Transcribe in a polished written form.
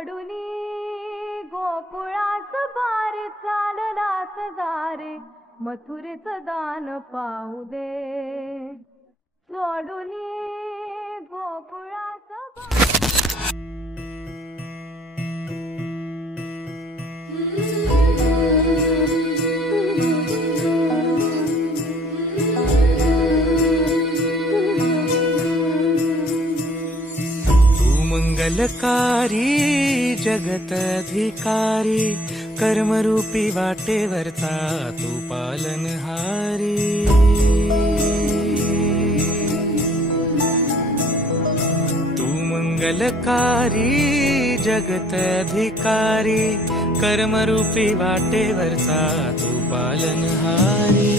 सोडूनी गोकुळास बार चाललास दारे मथुरेचं दान पाहू दे सोडूनी गोकुळास मंगलकारी जगत अधिकारी कर्मरूपी वाटेवरचा तू पालनहारी तू मंगलकारी जगत अधिकारी कर्मरूपी वाटेवरचा तू पालनहारी